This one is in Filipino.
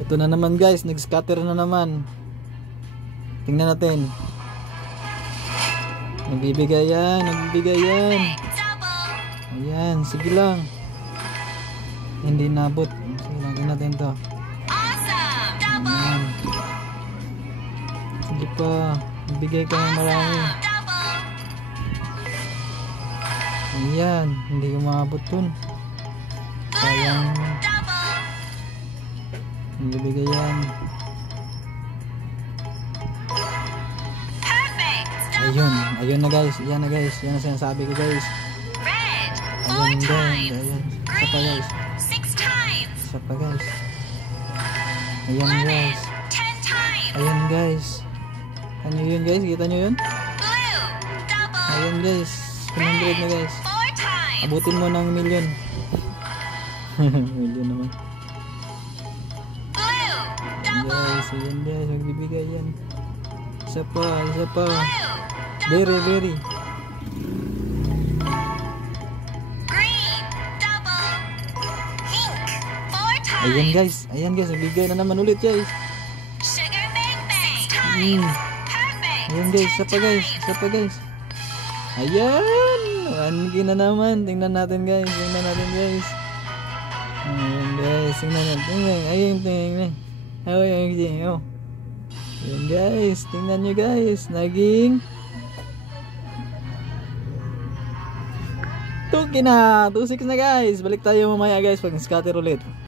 Ito na naman guys, nag-scatter na naman. Tingnan natin. Nagbibigay yan, nagbibigay yan. Ayan, sige lang. Hindi nabot. Sige lang, tingnan natin to. Ayan. Sige pa, nagbigay ka ng marami. Ayan, hindi ko maabot dun. Sayang. Nagbibigay yan. Ayun, ayun na guys, yan na guys, yan na sinasabi ko guys. Ayun guys, ayun. Isa pa guys. Isa pa guys. Ayun guys. Ayun guys. Ano yun guys, kita nyo yun? Ayun guys, 100 na guys. Abutin mo ng million. Million naman. Ayun guys, ayun guys, magbibigay yan. Isa pa, isa pa. Very, very. Ayan guys, nagbigay na naman ulit guys. Ayan guys, isa pa guys, isa pa guys. Ayan, 1K na naman. Tingnan natin guys, tingnan natin guys. Ayan guys, tingnan natin. Ayun, tingnan. Ayun guys, tingnan nyo guys. Naging 2K na, 2.6 na guys. Balik tayo mamaya guys pag scatter ulit.